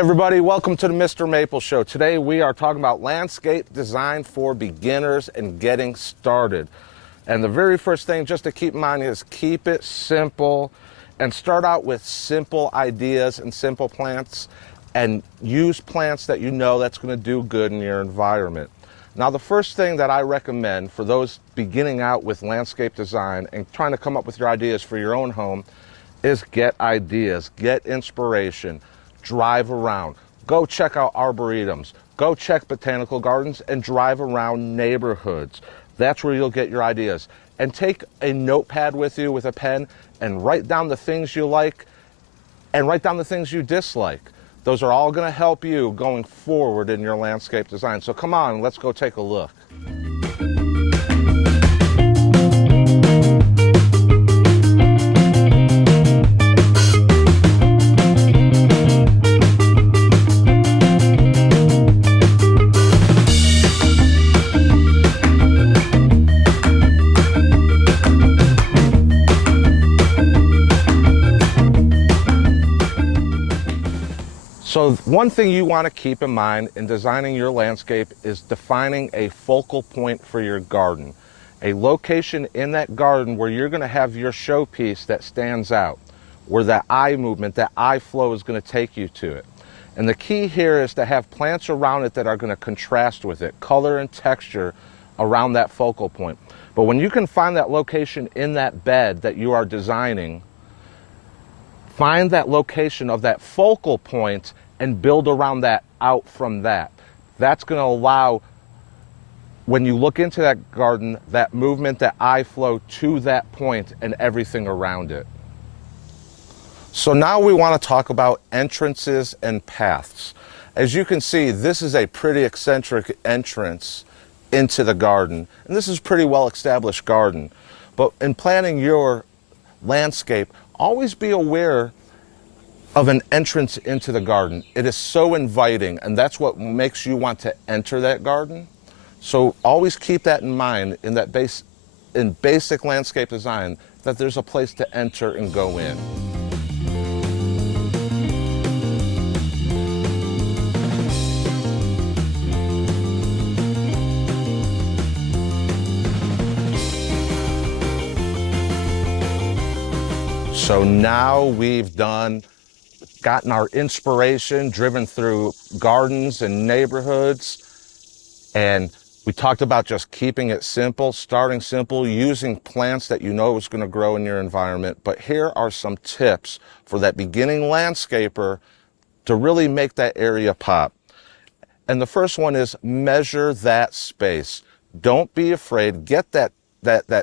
everybody, welcome to the Mr. Maple Show. Today we are talking about landscape design for beginners and getting started. And the very first thing just to keep in mind is keep it simple and start out with simple ideas and simple plants and use plants that you know that's going to do good in your environment. Now the first thing that I recommend for those beginning out with landscape design and trying to come up with your ideas for your own home is get ideas, get inspiration. Drive around, go check out arboretums, go check botanical gardens and drive around neighborhoods. That's where you'll get your ideas. And take a notepad with you with a pen and write down the things you like and write down the things you dislike. Those are all going to help you going forward in your landscape design. So come on, let's go take a look. So one thing you want to keep in mind in designing your landscape is defining a focal point for your garden. A location in that garden where you're going to have your showpiece that stands out, where that eye movement, that eye flow is going to take you to it. And the key here is to have plants around it that are going to contrast with it, color and texture around that focal point. But when you can find that location in that bed that you are designing, find that location of that focal point and build around that out from that. That's going to allow, when you look into that garden, that movement, that eye flow to that point and everything around it. So now we want to talk about entrances and paths. As you can see, this is a pretty eccentric entrance into the garden. And this is a pretty well-established garden. But in planning your landscape, always be aware of an entrance into the garden. It is so inviting, and that's what makes you want to enter that garden. So always keep that in mind in basic landscape design, that there's a place to enter and go in. So now we've gotten our inspiration, driven through gardens and neighborhoods, and we talked about just keeping it simple, starting simple, using plants that you know is going to grow in your environment. But here are some tips for that beginning landscaper to really make that area pop. And the first one is measure that space. Don't be afraid. Get that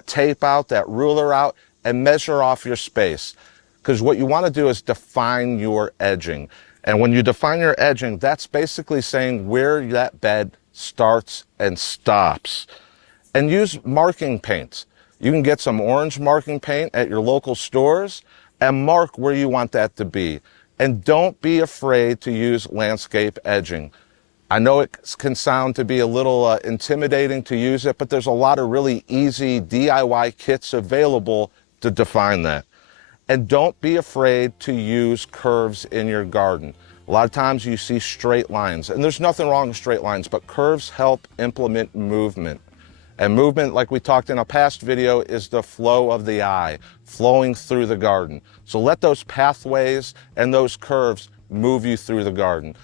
tape out, that ruler out, and measure off your space. Because what you want to do is define your edging. And when you define your edging, that's basically saying where that bed starts and stops. And use marking paint. You can get some orange marking paint at your local stores and mark where you want that to be. And don't be afraid to use landscape edging. I know it can sound to be a little intimidating to use it, but there's a lot of really easy DIY kits available to define that. And don't be afraid to use curves in your garden. A lot of times you see straight lines, and there's nothing wrong with straight lines, but curves help implement movement. And movement, like we talked in a past video, is the flow of the eye, flowing through the garden. So let those pathways and those curves move you through the garden.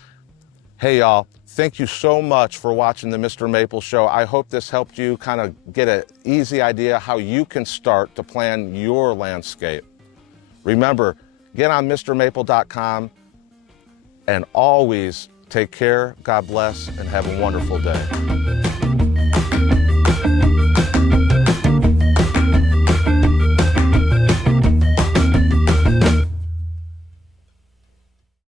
Hey y'all, thank you so much for watching the Mr. Maple Show. I hope this helped you kind of get an easy idea how you can start to plan your landscape. Remember, get on MrMaple.com and always take care, God bless, and have a wonderful day.